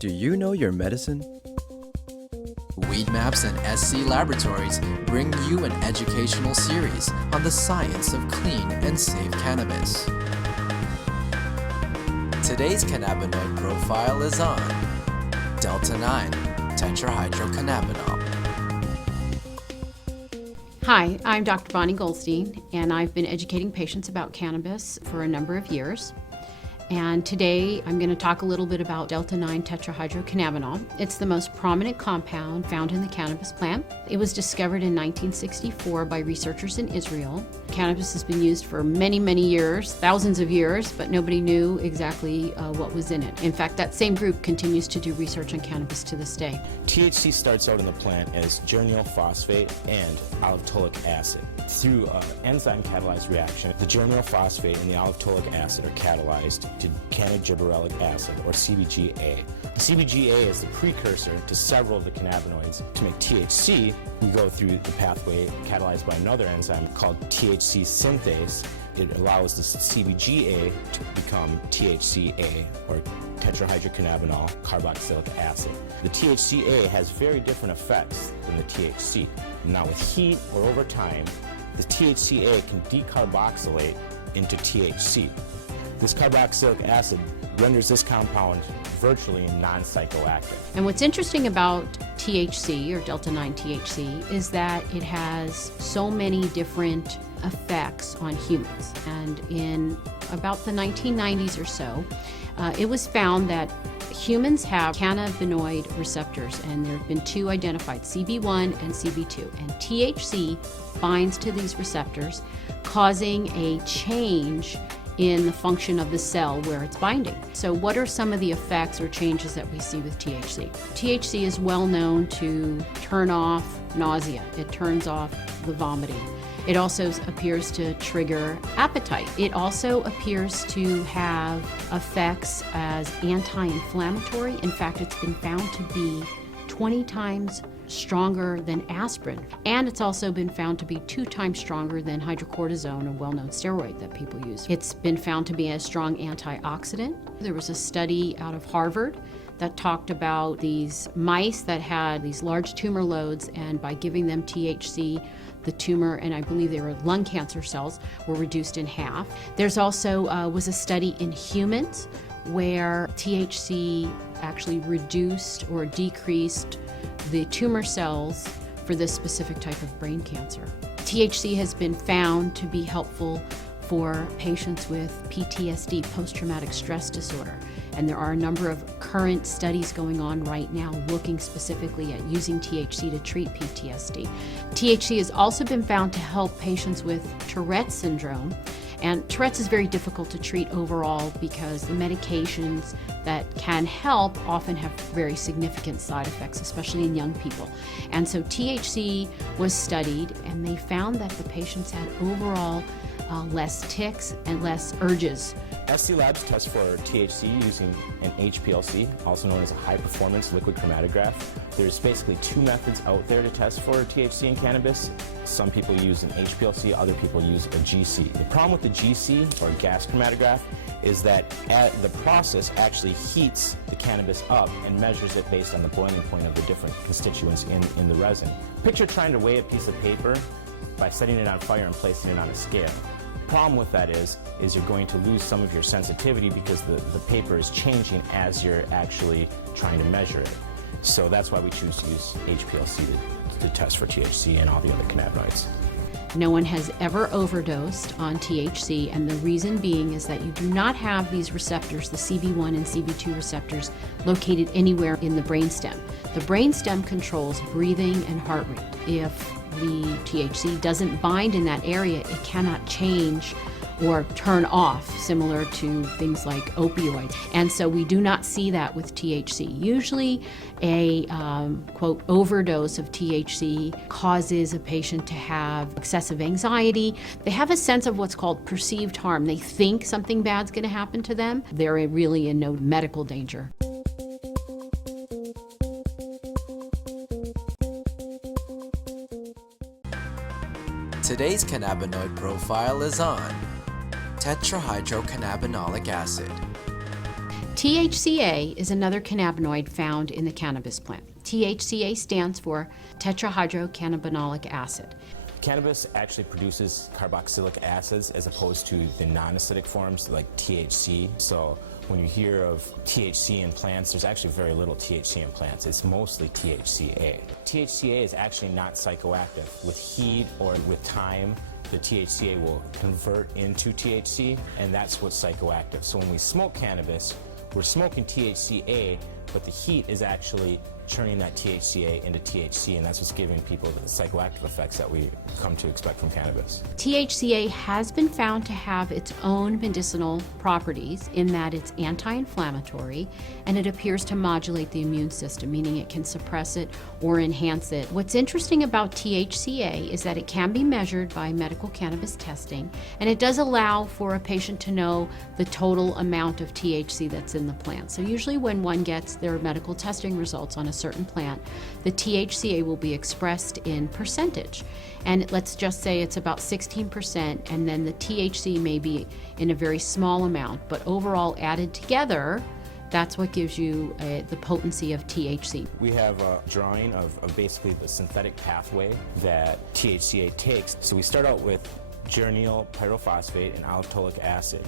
Do you know your medicine? Weed Maps and SC Laboratories bring you an educational series on the science of clean and safe cannabis. Today's cannabinoid profile is on Delta-9 tetrahydrocannabinol. Hi, I'm Dr. Bonnie Goldstein, and I've been educating patients about cannabis for a number of years. And today I'm going to talk a little bit about Delta-9 tetrahydrocannabinol. It's the most prominent compound found in the cannabis plant. It was discovered in 1964 by researchers in Israel. Cannabis has been used for many, many years, thousands of years, but nobody knew exactly what was in it. In fact, that same group continues to do research on cannabis to this day. THC starts out in the plant as geranyl phosphate and aliptolic acid. Through an enzyme-catalyzed reaction, the geranyl phosphate and the aliptolic acid are catalyzed to cannabigerolic acid, or CBGA. The CBGA is the precursor to several of the cannabinoids. To make THC, we go through the pathway catalyzed by another enzyme called THC synthase. It allows the CBGA to become THCA, or tetrahydrocannabinol carboxylic acid. The THCA has very different effects than the THC. Now with heat or over time, the THCA can decarboxylate into THC. This carboxylic acid renders this compound virtually non-psychoactive. And what's interesting about THC, or Delta-9 THC, is that it has so many different effects on humans. And in about the 1990s or so, it was found that humans have cannabinoid receptors, and there have been two identified, CB1 and CB2. And THC binds to these receptors, causing a change in the function of the cell where it's binding. So what are some of the effects or changes that we see with THC? THC is well known to turn off nausea. It turns off the vomiting. It also appears to trigger appetite. It also appears to have effects as anti-inflammatory. In fact, it's been found to be 20 times stronger than aspirin. And it's also been found to be 2 times stronger than hydrocortisone, a well-known steroid that people use. It's been found to be a strong antioxidant. There was a study out of Harvard that talked about these mice that had these large tumor loads, and by giving them THC, the tumor, and I believe they were lung cancer cells, were reduced in half. There's also was a study in humans where THC actually reduced or decreased the tumor cells for this specific type of brain cancer. THC has been found to be helpful for patients with PTSD, post-traumatic stress disorder. And there are a number of current studies going on right now looking specifically at using THC to treat PTSD. THC has also been found to help patients with Tourette's syndrome. And Tourette's is very difficult to treat overall because the medications that can help often have very significant side effects, especially in young people. And so THC was studied, and they found that the patients had overall less tics and less urges. SC Labs tests for THC using an HPLC, also known as a high-performance liquid chromatograph. There's basically 2 methods out there to test for THC in cannabis. Some people use an HPLC, other people use a GC. The problem with the GC, or gas chromatograph, is that the process actually heats the cannabis up and measures it based on the boiling point of the different constituents in the resin. Picture trying to weigh a piece of paper by setting it on fire and placing it on a scale. The problem with that is you're going to lose some of your sensitivity because the paper is changing as you're actually trying to measure it. So that's why we choose to use HPLC to test for THC and all the other cannabinoids. No one has ever overdosed on THC, and the reason being is that you do not have these receptors, the CB1 and CB2 receptors, located anywhere in the brainstem. The brainstem controls breathing and heart rate. If the THC doesn't bind in that area, it cannot change or turn off, similar to things like opioids. And so we do not see that with THC. Usually a, quote, overdose of THC causes a patient to have excessive anxiety. They have a sense of what's called perceived harm. They think something bad's gonna happen to them. They're really in no medical danger. Today's cannabinoid profile is on tetrahydrocannabinolic acid. THCA is another cannabinoid found in the cannabis plant. THCA stands for tetrahydrocannabinolic acid. Cannabis actually produces carboxylic acids as opposed to the non-acidic forms like THC. So when you hear of THC in plants, there's actually very little THC in plants. It's mostly THCA. THCA is actually not psychoactive. With heat or with time, the THCA will convert into THC, and that's what's psychoactive. So when we smoke cannabis, we're smoking THCA, but the heat is actually turning that THCA into THC, and that's what's giving people the psychoactive effects that we come to expect from cannabis. THCA has been found to have its own medicinal properties in that it's anti-inflammatory and it appears to modulate the immune system, meaning it can suppress it or enhance it. What's interesting about THCA is that it can be measured by medical cannabis testing, and it does allow for a patient to know the total amount of THC that's in the plant. So usually when one gets their medical testing results on a certain plant, the THCA will be expressed in percentage. And let's just say it's about 16%, and then the THC may be in a very small amount, but overall added together, that's what gives you the potency of THC. We have a drawing of basically the synthetic pathway that THCA takes. So we start out with geranyl pyrophosphate and allitolic acid.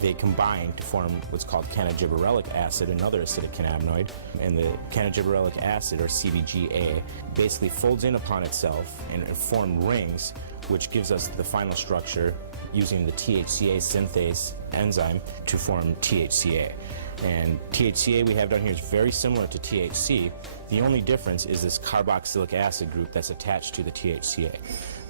They combine to form what's called cannabigerellic acid, another acidic cannabinoid, and the cannabigerellic acid, or CBGA, basically folds in upon itself and form rings, which gives us the final structure using the THCA synthase enzyme to form THCA. And THCA we have down here is very similar to THC. The only difference is this carboxylic acid group that's attached to the THCA.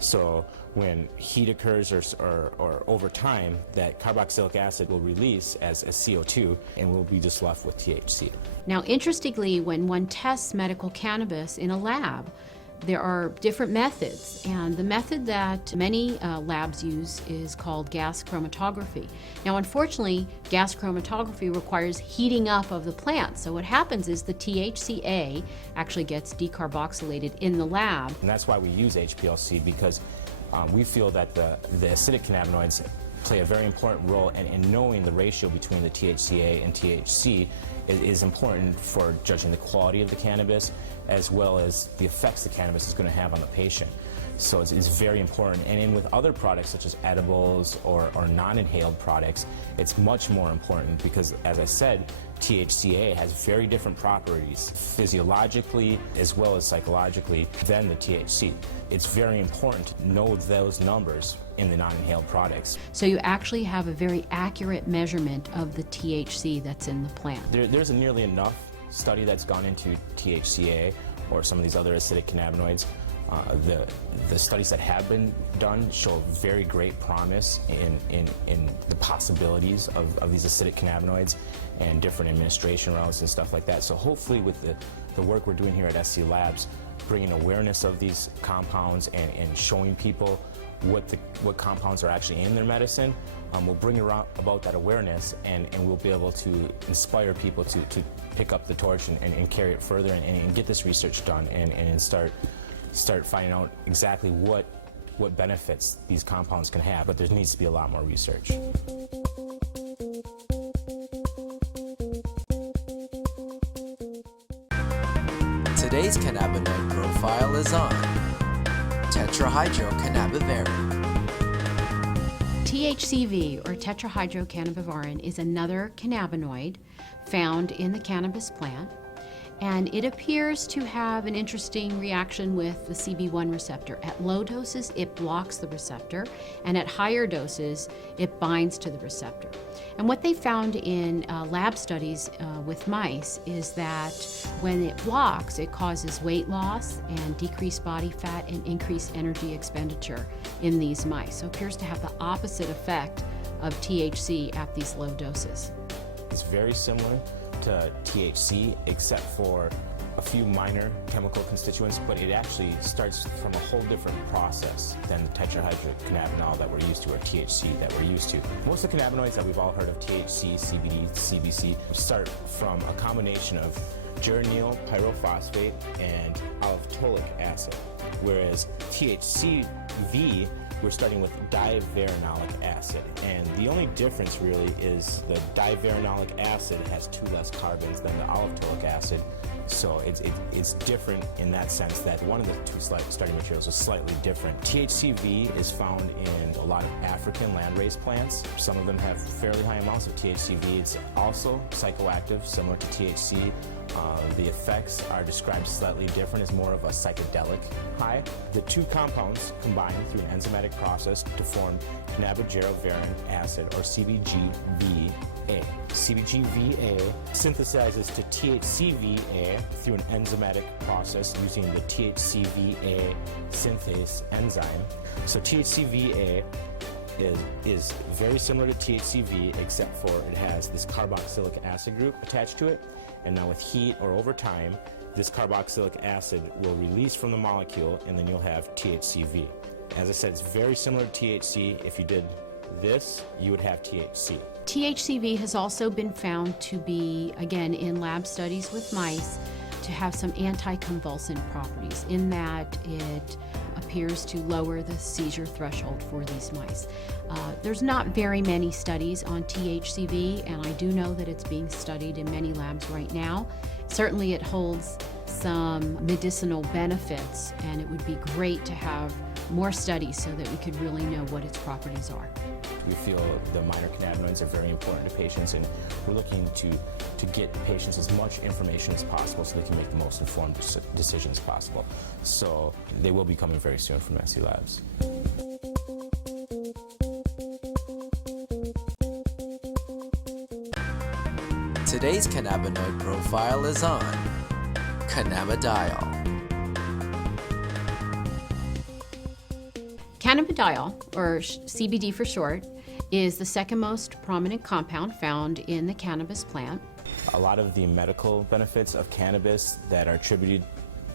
So when heat occurs or over time, that carboxylic acid will release as CO2, and we'll be just left with THC. Now, interestingly, when one tests medical cannabis in a lab, there are different methods, and the method that many labs use is called gas chromatography. Now, unfortunately, gas chromatography requires heating up of the plant, so what happens is the THCA actually gets decarboxylated in the lab. And that's why we use HPLC, because we feel that the acidic cannabinoids play a very important role, and in knowing the ratio between the THCA and THC is important for judging the quality of the cannabis as well as the effects the cannabis is going to have on the patient. So it's very important. And in with other products such as edibles or non-inhaled products, it's much more important because, as I said, THCA has very different properties physiologically as well as psychologically than the THC. It's very important to know those numbers in the non-inhaled products. So you actually have a very accurate measurement of the THC that's in the plant. There's nearly enough study that's gone into THCA or some of these other acidic cannabinoids. The studies that have been done show very great promise in the possibilities of these acidic cannabinoids and different administration routes and stuff like that. So hopefully with the work we're doing here at SC Labs, bringing awareness of these compounds and showing people what compounds are actually in their medicine, will bring about that awareness, and we'll be able to inspire people to pick up the torch and carry it further and get this research done and start finding out exactly what benefits these compounds can have. But there needs to be a lot more research. Today's cannabinoid profile is on tetrahydrocannabivarin. THCV, or tetrahydrocannabivarin, is another cannabinoid found in the cannabis plant, and it appears to have an interesting reaction with the CB1 receptor. At low doses, it blocks the receptor, and at higher doses, it binds to the receptor. And what they found in lab studies with mice is that when it blocks, it causes weight loss and decreased body fat and increased energy expenditure in these mice. So it appears to have the opposite effect of THC at these low doses. It's very similar to THC except for a few minor chemical constituents, but it actually starts from a whole different process than the tetrahydrocannabinol that we're used to, or THC that we're used to. Most of the cannabinoids that we've all heard of, THC, CBD, CBC, start from a combination of geranyl pyrophosphate and allitolic acid, whereas THCV we're studying with diveronolic acid. And the only difference really is the diveronolic acid has 2 less carbons than the alloptolic acid. So it's different in that sense that one of the 2 starting materials is slightly different. THCV is found in a lot of African landrace plants. Some of them have fairly high amounts of THCV. It's also psychoactive, similar to THC. The effects are described slightly different as more of a psychedelic high. The 2 compounds combine through an enzymatic process to form cannabigerolic acid, or CBGVA. CBGVA synthesizes to THCVA through an enzymatic process using the THCVA synthase enzyme. So THCVA is very similar to THCV, except for it has this carboxylic acid group attached to it. And now with heat or over time, this carboxylic acid will release from the molecule, and then you'll have THCV. As I said, it's very similar to THC. If you did this, you would have THC. THCV has also been found to be, again, in lab studies with mice, to have some anticonvulsant properties in that it appears to lower the seizure threshold for these mice. There's not very many studies on THCV, and I do know that it's being studied in many labs right now. Certainly it holds some medicinal benefits, and it would be great to have more studies so that we could really know what its properties are. We feel the minor cannabinoids are very important to patients, and we're looking to get patients as much information as possible so they can make the most informed decisions possible. So they will be coming very soon from SC Labs. Today's cannabinoid profile is on cannabidiol. Cannabidiol, or CBD for short, is the second most prominent compound found in the cannabis plant. A lot of the medical benefits of cannabis that are attributed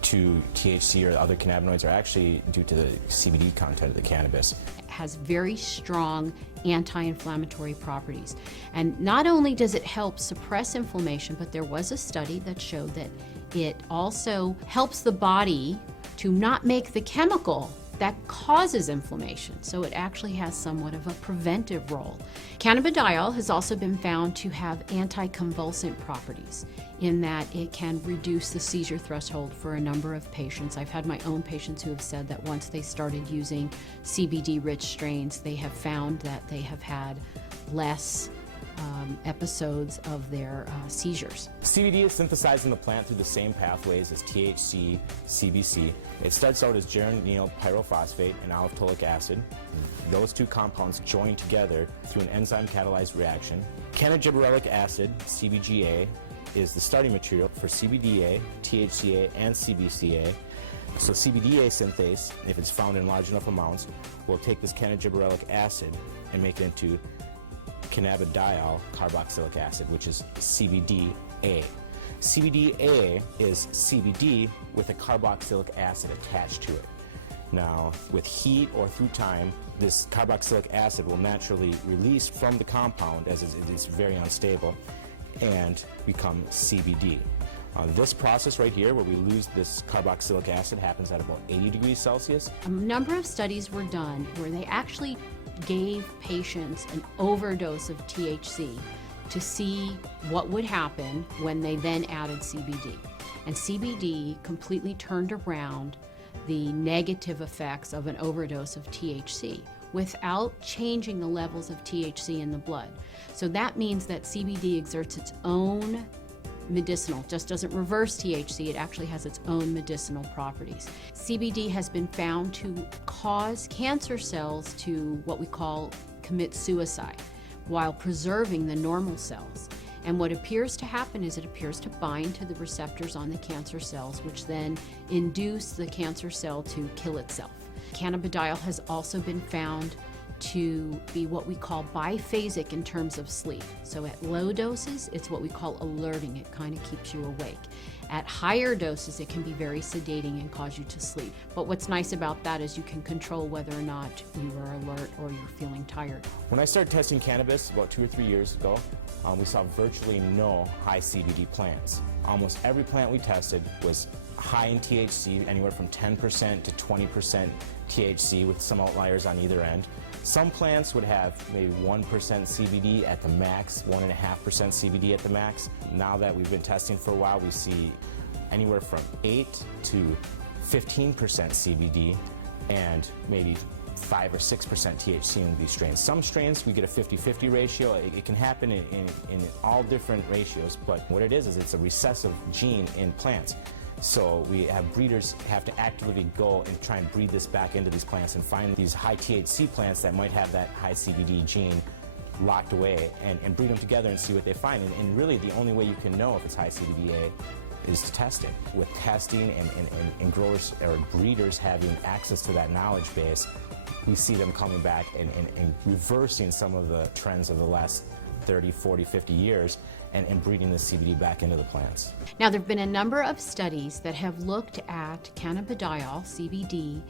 to THC or other cannabinoids are actually due to the CBD content of the cannabis. It has very strong anti-inflammatory properties. And not only does it help suppress inflammation, but there was a study that showed that it also helps the body to not make the chemical that causes inflammation. So it actually has somewhat of a preventive role. Cannabidiol has also been found to have anticonvulsant properties in that it can reduce the seizure threshold for a number of patients. I've had my own patients who have said that once they started using CBD-rich strains, they have found that they have had less episodes of their seizures. CBD is synthesized in the plant through the same pathways as THC, CBC. It starts out as geranyl pyrophosphate and alloptolic acid. Those 2 compounds join together through an enzyme-catalyzed reaction. Cannabigerolic acid, CBGA, is the starting material for CBDA, THCA, and CBCA. So CBDA synthase, if it's found in large enough amounts, will take this cannabigerolic acid and make it into cannabidiol carboxylic acid, which is CBDA. CBDA is CBD with a carboxylic acid attached to it. Now, with heat or through time, this carboxylic acid will naturally release from the compound, as it is very unstable, and become CBD. This process right here, where we lose this carboxylic acid, happens at about 80 degrees Celsius. A number of studies were done where they actually gave patients an overdose of THC to see what would happen when they then added CBD. And CBD completely turned around the negative effects of an overdose of THC without changing the levels of THC in the blood. So that means that CBD exerts its own medicinal, just doesn't reverse THC, it actually has its own medicinal properties. CBD has been found to cause cancer cells to what we call commit suicide while preserving the normal cells. And what appears to happen is it appears to bind to the receptors on the cancer cells, which then induce the cancer cell to kill itself. Cannabidiol has also been found to be what we call biphasic in terms of sleep. So at low doses, it's what we call alerting. It kind of keeps you awake. At higher doses, it can be very sedating and cause you to sleep. But what's nice about that is you can control whether or not you are alert or you're feeling tired. When I started testing cannabis about 2 or 3 years ago, we saw virtually no high CBD plants. Almost every plant we tested was high in THC, anywhere from 10% to 20% THC, with some outliers on either end. Some plants would have maybe 1% CBD at the max, 1.5% CBD at the max. Now that we've been testing for a while, we see anywhere from 8 to 15% CBD and maybe 5 or 6% THC in these strains. Some strains we get a 50-50 ratio. It can happen in all different ratios, but what it is it's a recessive gene in plants. So we have breeders have to actively go and try and breed this back into these plants and find these high THC plants that might have that high CBD gene locked away and breed them together and see what they find. And really the only way you can know if it's high CBDA is testing. With testing and growers or breeders having access to that knowledge base, we see them coming back and reversing some of the trends of the last 30, 40, 50 years and breeding the CBD back into the plants. Now, there have been a number of studies that have looked at cannabidiol, CBD,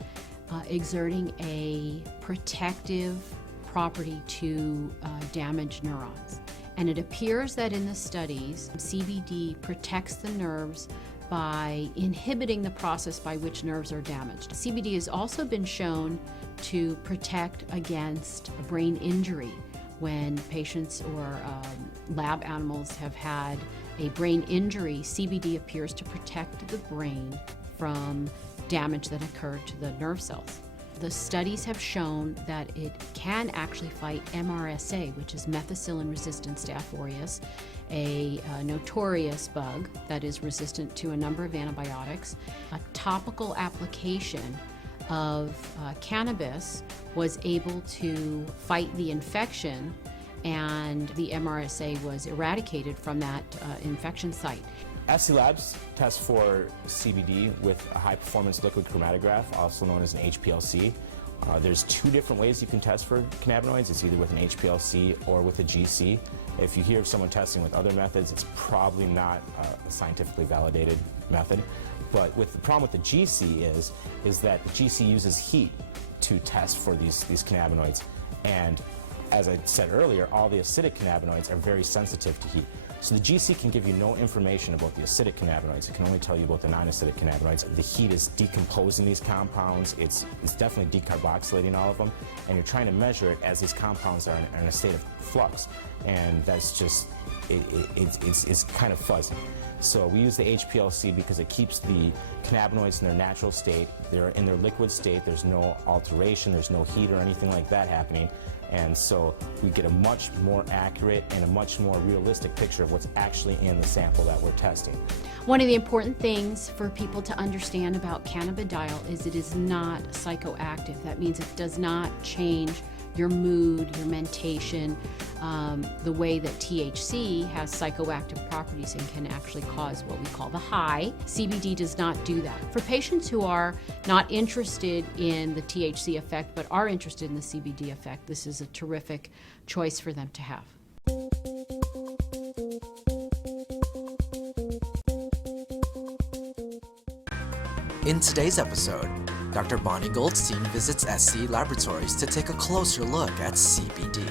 exerting a protective property to damaged neurons. And it appears that in the studies, CBD protects the nerves by inhibiting the process by which nerves are damaged. CBD has also been shown to protect against brain injury. When patients or lab animals have had a brain injury, CBD appears to protect the brain from damage that occurred to the nerve cells. The studies have shown that it can actually fight MRSA, which is methicillin-resistant Staph aureus, a notorious bug that is resistant to a number of antibiotics. A topical application of cannabis was able to fight the infection, and the MRSA was eradicated from that infection site. SC Labs tests for CBD with a high-performance liquid chromatograph, also known as an HPLC. There's 2 different ways you can test for cannabinoids. It's either with an HPLC or with a GC. If you hear of someone testing with other methods, it's probably not a scientifically validated method. But the problem with the GC is that the GC uses heat to test for these cannabinoids. And as I said earlier, all the acidic cannabinoids are very sensitive to heat. So the GC can give you no information about the acidic cannabinoids. It can only tell you about the non-acidic cannabinoids. The heat is decomposing these compounds. It's definitely decarboxylating all of them. And you're trying to measure it as these compounds are in a state of flux. And that's just, it's kind of fuzzy. So we use the HPLC because it keeps the cannabinoids in their natural state. They're in their liquid state. There's no alteration. There's no heat or anything like that happening. And so we get a much more accurate and a much more realistic picture of what's actually in the sample that we're testing. One of the important things for people to understand about cannabidiol is it is not psychoactive. That means it does not change your mood, your mentation, the way that THC has psychoactive properties and can actually cause what we call the high. CBD does not do that. For patients who are not interested in the THC effect but are interested in the CBD effect, this is a terrific choice for them to have. In today's episode, Dr. Bonnie Goldstein visits SC Laboratories to take a closer look at CBD.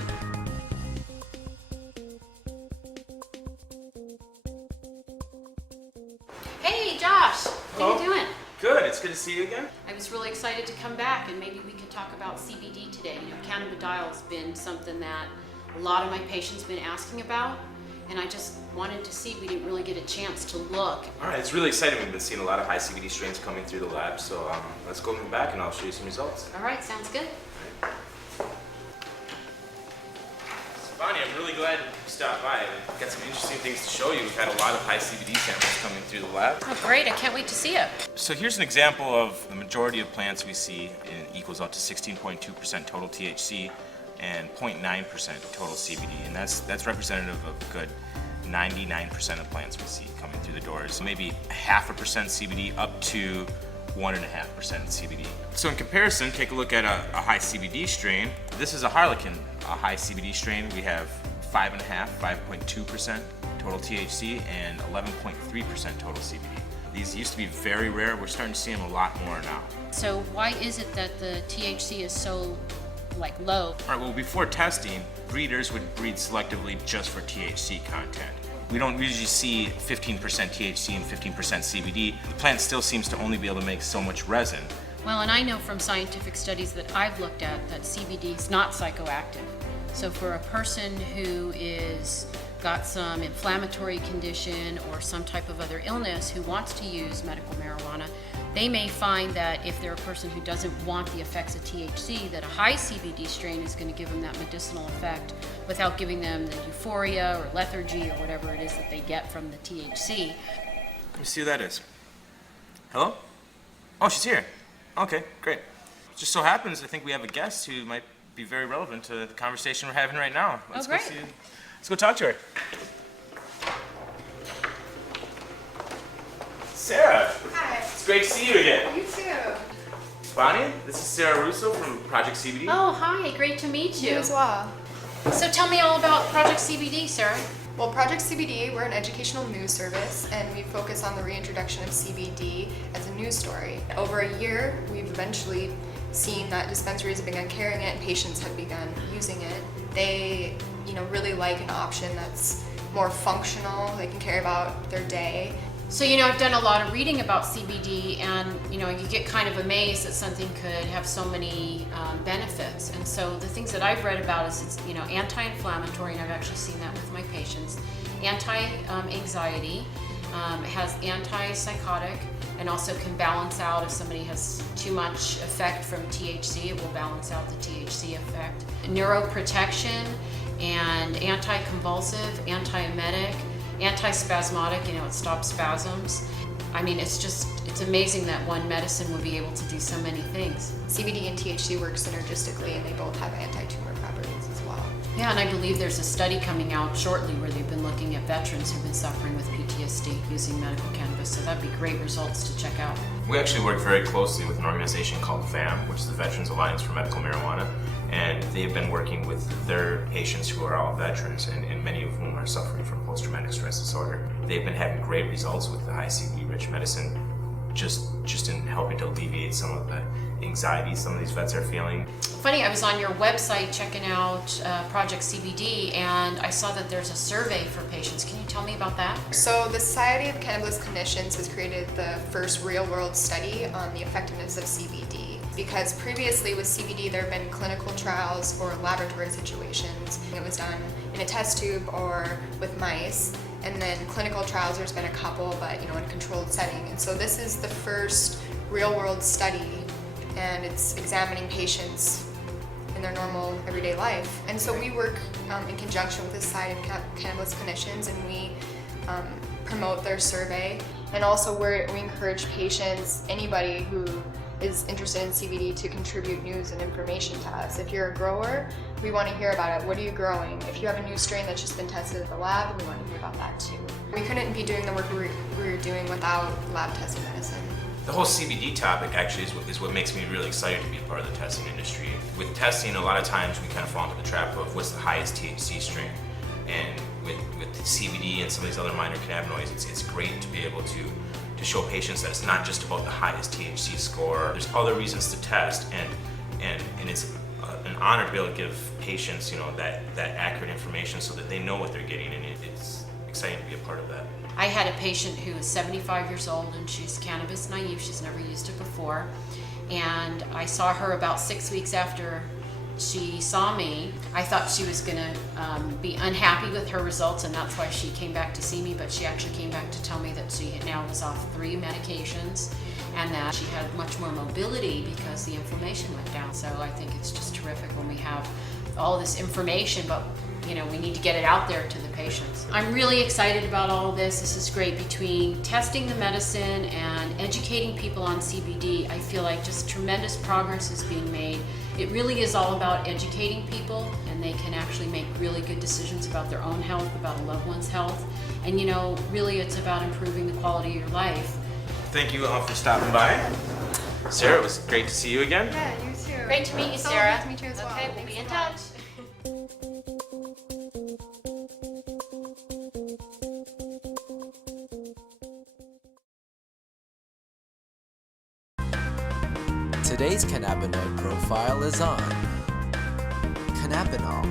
Hey Josh, how you doing? Good, it's good to see you again. I was really excited to come back and maybe we could talk about CBD today. You know, cannabidiol has been something that a lot of my patients have been asking about, and I just wanted to see, we didn't really get a chance to look. All right, it's really exciting. We've been seeing a lot of high CBD strains coming through the lab, so let's go back and I'll show you some results. All right, sounds good. So Bonnie, I'm really glad you stopped by. I've got some interesting things to show you. We've had a lot of high CBD samples coming through the lab. Oh great, I can't wait to see it. So here's an example of the majority of plants we see. It equals out to 16.2% total THC and 0.9% total CBD, and that's representative of a good 99% of plants we see coming through the doors. So maybe 0.5% CBD up to 1.5% CBD. So in comparison, take a look at a high CBD strain. This is a Harlequin, a high CBD strain. We have 5.2% total THC and 11.3% total CBD. These used to be very rare. We're starting to see them a lot more now. So why is it that the THC is so low? All right, well, before testing, breeders would breed selectively just for THC content. We don't usually see 15% THC and 15% CBD. The plant still seems to only be able to make so much resin. Well, and I know from scientific studies that I've looked at that CBD is not psychoactive. So for a person who is got some inflammatory condition or some type of other illness who wants to use medical marijuana, they may find that if they're a person who doesn't want the effects of THC, that a high CBD strain is going to give them that medicinal effect without giving them the euphoria or lethargy or whatever it is that they get from the THC. Let me see who that is. Hello? Oh, she's here. Okay, great. Just so happens, I think we have a guest who might be very relevant to the conversation we're having right now. Let's great. Let's go talk to her. Sarah. Hi. It's great to see you again. You too. Bonnie, this is Sarah Russo from Project CBD. Oh, hi, great to meet you. You as well. So tell me all about Project CBD, Sarah. Well, Project CBD, we're an educational news service, and we focus on the reintroduction of CBD as a news story. Over a year, we've eventually seen that dispensaries have begun carrying it and patients have begun using it. They, really like an option that's more functional. They can carry about their day. So, I've done a lot of reading about CBD, and, you get kind of amazed that something could have so many benefits. And so the things that I've read about is it's, anti-inflammatory, and I've actually seen that with my patients, anti-anxiety, has anti-psychotic, and also can balance out if somebody has too much effect from THC, it will balance out the THC effect. Neuroprotection and anti-convulsive, anti-emetic, anti-spasmodic, it stops spasms. I mean, it's amazing that one medicine would be able to do so many things. CBD and THC work synergistically, and they both have anti-tumor properties as well. Yeah, and I believe there's a study coming out shortly where they've been looking at veterans who've been suffering with PTSD using medical cannabis, so that'd be great results to check out. We actually work very closely with an organization called VAM, which is the Veterans Alliance for Medical Marijuana, and they've been working with their patients who are all veterans, and many of whom are suffering from post-traumatic stress disorder. They've been having great results with the high CBD-rich medicine, just in helping to alleviate some of the anxiety some of these vets are feeling. Funny, I was on your website checking out Project CBD, and I saw that there's a survey for patients. Can you tell me about that? So the Society of Cannabis Clinicians has created the first real-world study on the effectiveness of CBD. Because previously with CBD there have been clinical trials or laboratory situations. It was done in a test tube or with mice. And then clinical trials, there's been a couple, but in a controlled setting. And so this is the first real-world study, and it's examining patients in their normal everyday life. And so we work in conjunction with the Society of Cannabis Clinicians, and we promote their survey. And also we encourage patients, anybody who is interested in CBD, to contribute news and information to us. If you're a grower, we want to hear about it. What are you growing? If you have a new strain that's just been tested at the lab, we want to hear about that too. We couldn't be doing the work we're doing without lab-tested medicine. The whole CBD topic actually is what makes me really excited to be part of the testing industry. With testing, a lot of times we kind of fall into the trap of what's the highest THC strain. And with the CBD and some of these other minor cannabinoids, it's great to be able to show patients that it's not just about the highest THC score. There's other reasons to test, and it's an honor to be able to give patients, that accurate information so that they know what they're getting, and it's exciting to be a part of that. I had a patient who is 75 years old, and she's cannabis naive. She's never used it before. And I saw her about 6 weeks after she saw me. I thought she was going to be unhappy with her results, and that's why she came back to see me, but she actually came back to tell me that she now was off 3 medications and that she had much more mobility because the inflammation went down. So I think it's just terrific when we have all this information, but we need to get it out there to the patients. I'm really excited about all of this. This is great. Between testing the medicine and educating people on CBD, I feel like just tremendous progress is being made. It really is all about educating people, and they can actually make really good decisions about their own health, about a loved one's health. And really it's about improving the quality of your life. Thank you all for stopping by. Sarah, it was great to see you again. Yeah, you too. Great to meet you, So Sarah. Great to meet you as well. Okay, we'll Thanks be in so touch. much. Today's cannabinoid profile is on cannabinol.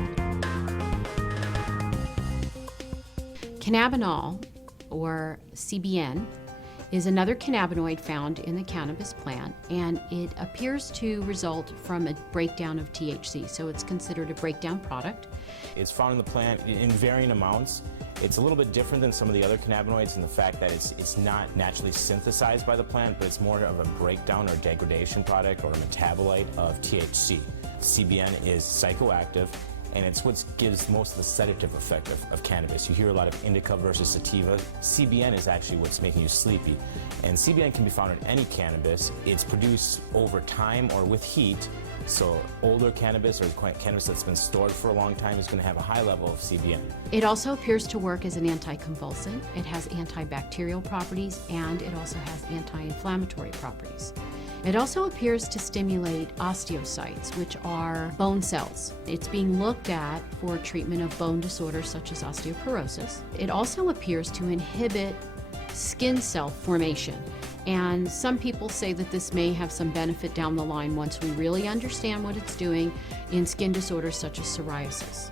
Cannabinol, or CBN, is another cannabinoid found in the cannabis plant, and it appears to result from a breakdown of THC, so it's considered a breakdown product. It's found in the plant in varying amounts. It's a little bit different than some of the other cannabinoids in the fact that it's not naturally synthesized by the plant, but it's more of a breakdown or degradation product or a metabolite of THC. CBN is psychoactive, and it's what gives most of the sedative effect of cannabis. You hear a lot of indica versus sativa. CBN is actually what's making you sleepy. And CBN can be found in any cannabis. It's produced over time or with heat. So older cannabis or cannabis that's been stored for a long time is going to have a high level of CBN. It also appears to work as an anticonvulsant. It has antibacterial properties, and it also has anti-inflammatory properties. It also appears to stimulate osteocytes, which are bone cells. It's being looked at for treatment of bone disorders such as osteoporosis. It also appears to inhibit skin cell formation. And some people say that this may have some benefit down the line once we really understand what it's doing in skin disorders such as psoriasis.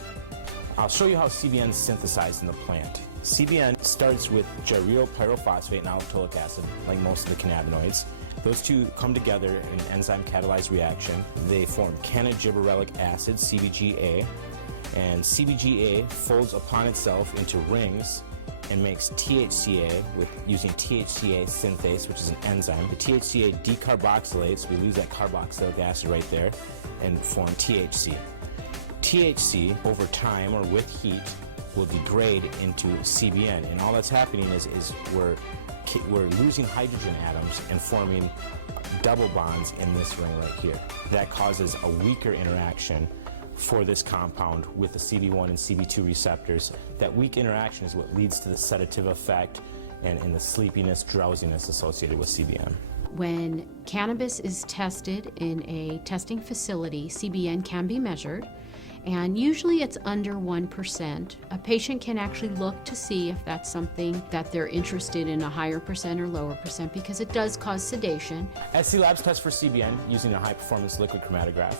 I'll show you how CBN is synthesized in the plant. CBN starts with gyryl pyrophosphate and allophthalic acid, like most of the cannabinoids. Those two come together in an enzyme-catalyzed reaction. They form cannabigerolic acid, CBGA, and CBGA folds upon itself into rings and makes THCA using THCA synthase, which is an enzyme. The THCA decarboxylates, we lose that carboxylic acid right there, and form THC. THC, over time or with heat, will degrade into CBN, and all that's happening is we're losing hydrogen atoms and forming double bonds in this ring right here. That causes a weaker interaction for this compound with the CB1 and CB2 receptors. That weak interaction is what leads to the sedative effect and the sleepiness, drowsiness associated with CBN. When cannabis is tested in a testing facility, CBN can be measured, and usually it's under 1%. A patient can actually look to see if that's something that they're interested in, a higher percent or lower percent, because it does cause sedation. SC Labs test for CBN using a high-performance liquid chromatograph,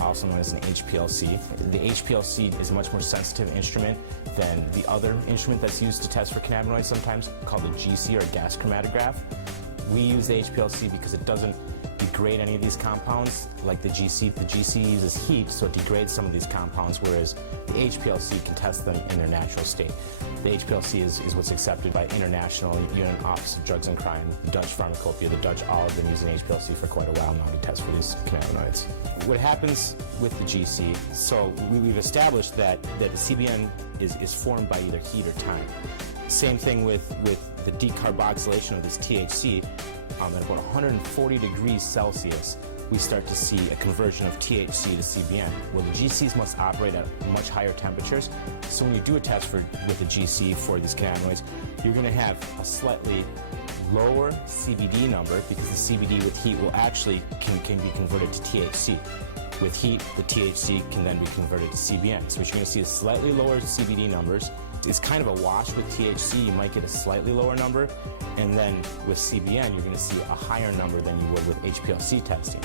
also known as an HPLC. The HPLC is a much more sensitive instrument than the other instrument that's used to test for cannabinoids sometimes, called the GC or gas chromatograph. We use the HPLC because it doesn't degrade any of these compounds like the GC. The GC uses heat, so it degrades some of these compounds, whereas the HPLC can test them in their natural state. The HPLC is what's accepted by International Union Office of Drugs and Crime, the Dutch Pharmacopoeia. The Dutch all have been using HPLC for quite a while now to test for these cannabinoids. What happens with the GC, so we've established that the CBN is formed by either heat or time. Same thing with the decarboxylation of this THC. At about 140 degrees Celsius, we start to see a conversion of THC to CBN. Well, the GCs must operate at much higher temperatures. So when you do a test with the GC for these cannabinoids, you're going to have a slightly lower CBD number because the CBD with heat will actually can be converted to THC. With heat, the THC can then be converted to CBN. So what you're going to see is slightly lower CBD numbers. It's kind of a wash with THC. You might get a slightly lower number, and then with CBN, you're going to see a higher number than you would with HPLC testing.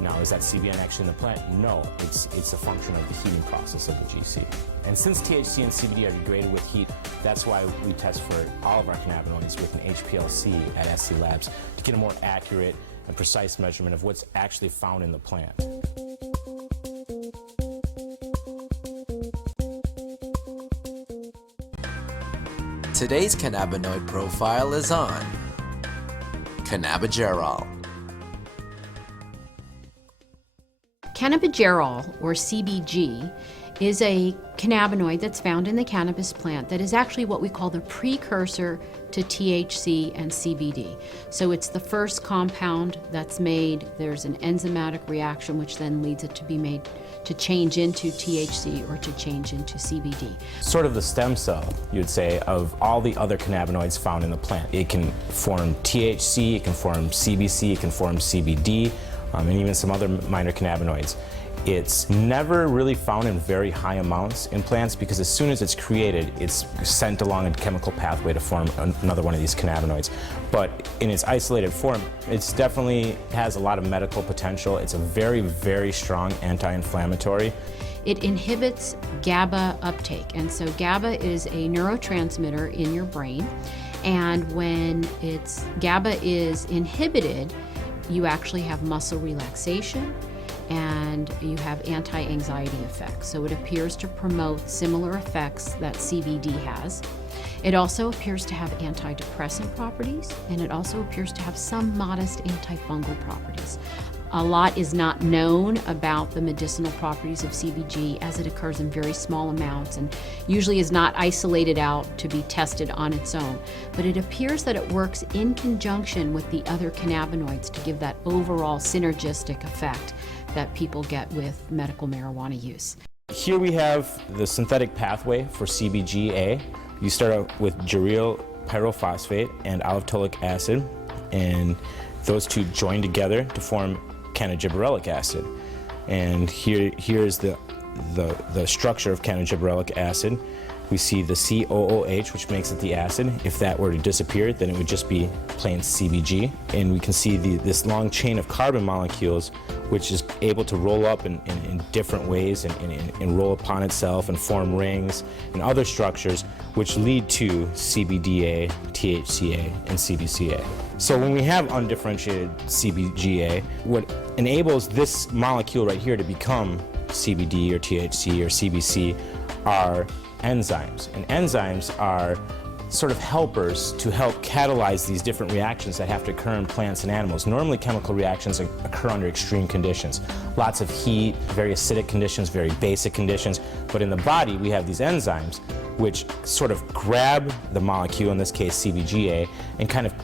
Now, is that CBN actually in the plant? No, it's a function of the heating process of the GC. And since THC and CBD are degraded with heat, that's why we test for all of our cannabinoids with an HPLC at SC Labs to get a more accurate and precise measurement of what's actually found in the plant. Today's cannabinoid profile is on cannabigerol. Cannabigerol, or CBG, is a cannabinoid that's found in the cannabis plant that is actually what we call the precursor to THC and CBD. So it's the first compound that's made. There's an enzymatic reaction which then leads it to be made to change into THC or to change into CBD. Sort of the stem cell, you'd say, of all the other cannabinoids found in the plant. It can form THC, it can form CBC, it can form CBD, and even some other minor cannabinoids. It's never really found in very high amounts in plants because as soon as it's created, it's sent along a chemical pathway to form another one of these cannabinoids. But in its isolated form, it definitely has a lot of medical potential. It's a very, very strong anti-inflammatory. It inhibits GABA uptake, and so GABA is a neurotransmitter in your brain, and when GABA is inhibited, you actually have muscle relaxation, and you have anti-anxiety effects. So it appears to promote similar effects that CBD has. It also appears to have antidepressant properties, and it also appears to have some modest antifungal properties. A lot is not known about the medicinal properties of CBG as it occurs in very small amounts and usually is not isolated out to be tested on its own. But it appears that it works in conjunction with the other cannabinoids to give that overall synergistic effect that people get with medical marijuana use. Here we have the synthetic pathway for CBGA. You start out with gyryl pyrophosphate and olivetolic acid, and those two join together to form cannabigerolic acid. And here's the structure of cannabigerolic acid. We see the COOH, which makes it the acid. If that were to disappear, then it would just be plain CBG. And we can see this long chain of carbon molecules, which is able to roll up in different ways and roll upon itself and form rings and other structures, which lead to CBDA, THCA, and CBCA. So when we have undifferentiated CBGA, what enables this molecule right here to become CBD or THC or CBC are enzymes. And enzymes are sort of helpers to help catalyze these different reactions that have to occur in plants and animals. Normally chemical reactions occur under extreme conditions. Lots of heat, very acidic conditions, very basic conditions. But in the body we have these enzymes which sort of grab the molecule, in this case CBGA, and kind of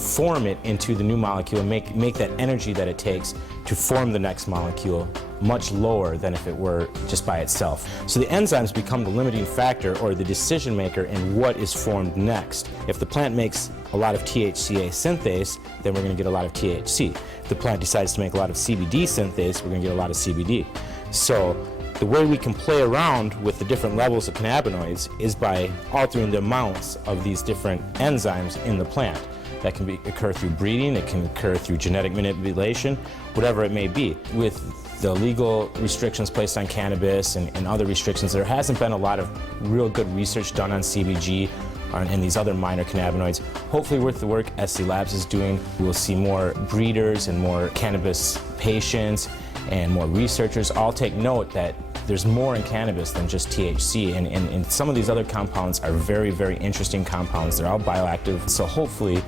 form it into the new molecule and make that energy that it takes to form the next molecule much lower than if it were just by itself. So the enzymes become the limiting factor or the decision maker in what is formed next. If the plant makes a lot of THCA synthase, then we're going to get a lot of THC. If the plant decides to make a lot of CBD synthase, we're going to get a lot of CBD. So the way we can play around with the different levels of cannabinoids is by altering the amounts of these different enzymes in the plant. That can occur through breeding, it can occur through genetic manipulation, whatever it may be. With the legal restrictions placed on cannabis and other restrictions, there hasn't been a lot of real good research done on CBG and these other minor cannabinoids. Hopefully with the work SC Labs is doing, we'll see more breeders and more cannabis patients and more researchers all take note that there's more in cannabis than just THC, and some of these other compounds are very, very interesting compounds. They're all bioactive, so hopefully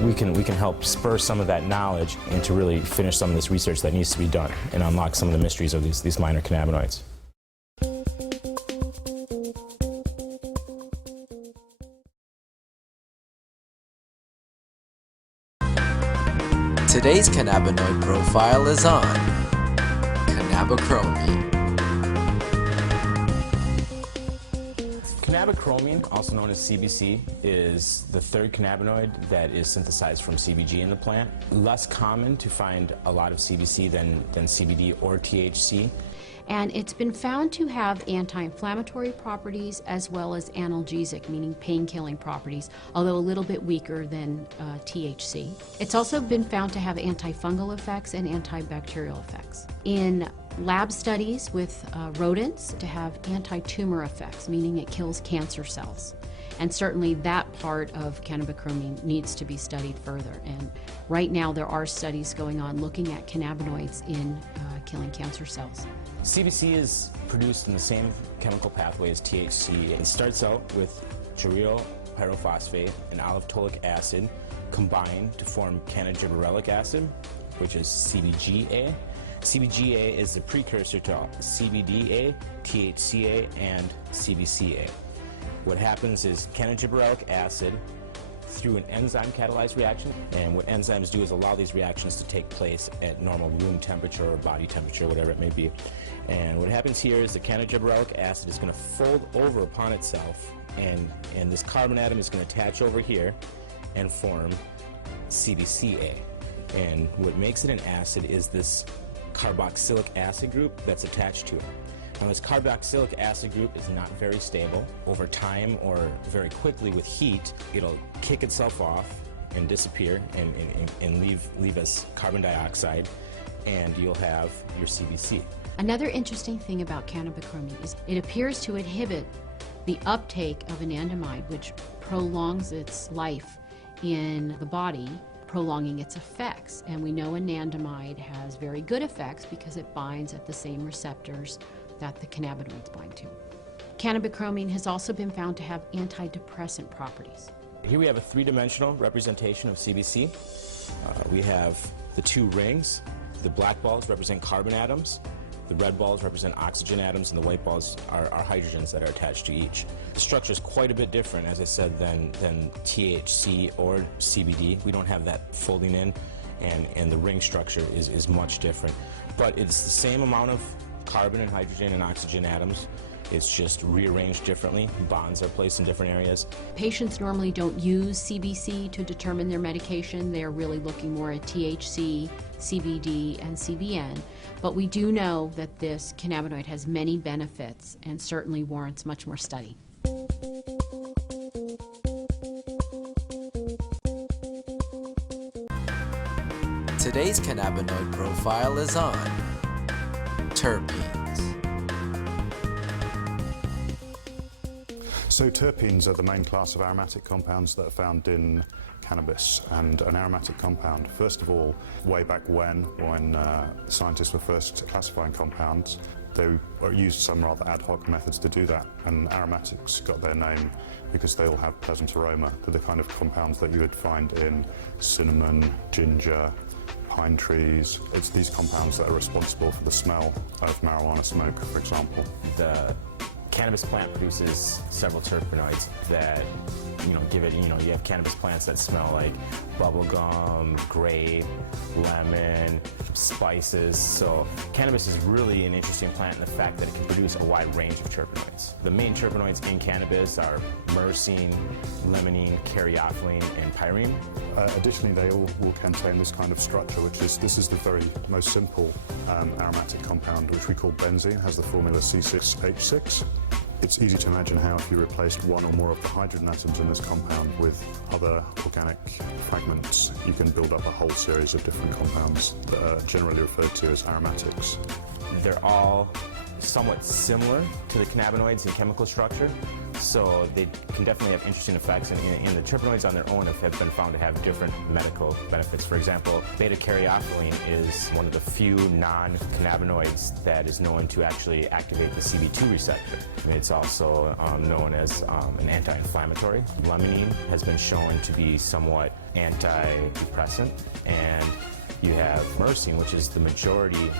we can help spur some of that knowledge and to really finish some of this research that needs to be done and unlock some of the mysteries of these minor cannabinoids. Today's cannabinoid profile is on cannabichromene. Cannabichromene, also known as CBC, is the third cannabinoid that is synthesized from CBG in the plant. Less common to find a lot of CBC than CBD or THC. And it's been found to have anti-inflammatory properties as well as analgesic, meaning pain-killing properties, although a little bit weaker than THC. It's also been found to have antifungal effects and antibacterial effects. In lab studies with rodents, to have anti-tumor effects, meaning it kills cancer cells. And certainly that part of cannabichromene needs to be studied further. And right now there are studies going on looking at cannabinoids in killing cancer cells. CBC is produced in the same chemical pathway as THC. It starts out with gyryl pyrophosphate and olivetolic acid combined to form cannabigerolic acid, which is CBGA. CBGA is the precursor to CBDA, THCA, and CBCA. What happens is cannabidiol acid through an enzyme catalyzed reaction, and what enzymes do is allow these reactions to take place at normal room temperature or body temperature, whatever it may be. And what happens here is the cannabidiol acid is going to fold over upon itself, and this carbon atom is going to attach over here and form CBCA. And what makes it an acid is this carboxylic acid group that's attached to it. Now, this carboxylic acid group is not very stable. Over time or very quickly with heat, it'll kick itself off and disappear and leave us carbon dioxide, and you'll have your CBC. Another interesting thing about cannabichromene is it appears to inhibit the uptake of anandamide, which prolongs its life in the body, prolonging its effects. And we know anandamide has very good effects because it binds at the same receptors that the cannabinoids bind to. Cannabichromene has also been found to have antidepressant properties. Here we have a three-dimensional representation of CBC. We have the two rings. The black balls represent carbon atoms. The red balls represent oxygen atoms, and the white balls are hydrogens that are attached to each. The structure is quite a bit different, as I said, than THC or CBD. We don't have that folding in, and the ring structure is much different. But it's the same amount of carbon and hydrogen and oxygen atoms. It's just rearranged differently. Bonds are placed in different areas. Patients normally don't use CBC to determine their medication. They're really looking more at THC, CBD, and CBN. But we do know that this cannabinoid has many benefits and certainly warrants much more study. Today's cannabinoid profile is on terpenes. So terpenes are the main class of aromatic compounds that are found in cannabis. And an aromatic compound, first of all, way back when scientists were first classifying compounds, they used some rather ad hoc methods to do that. And aromatics got their name because they all have pleasant aroma. They're the kind of compounds that you would find in cinnamon, ginger, pine trees. It's these compounds that are responsible for the smell of marijuana smoke, for example. The cannabis plant produces several terpenoids that, give it, you have cannabis plants that smell like bubblegum, grape, lemon, spices. So cannabis is really an interesting plant in the fact that it can produce a wide range of terpenoids. The main terpenoids in cannabis are myrcene, limonene, caryophyllene, and pyrene. Additionally, they all will contain this kind of structure, this is the very most simple aromatic compound, which we call benzene, has the formula C6H6. It's easy to imagine how if you replaced one or more of the hydrogen atoms in this compound with other organic fragments, you can build up a whole series of different compounds that are generally referred to as aromatics. They're all somewhat similar to the cannabinoids in chemical structure, so they can definitely have interesting effects, and the terpenoids on their own have been found to have different medical benefits. For example, beta-caryophyllene is one of the few non-cannabinoids that is known to actually activate the CB2 receptor. It's also known as an anti-inflammatory. Limonene has been shown to be somewhat antidepressant, and you have myrcene, which is the majority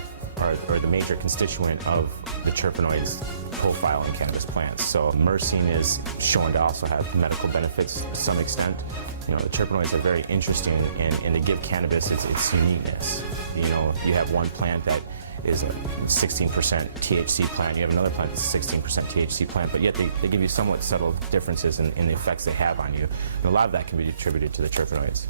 or the major constituent of the terpenoids profile in cannabis plants. So myrcene is shown to also have medical benefits to some extent. The terpenoids are very interesting, and they give cannabis its uniqueness. You have one plant that is a 16% THC plant, you have another plant that's a 16% THC plant, but yet they give you somewhat subtle differences in the effects they have on you. And a lot of that can be attributed to the terpenoids.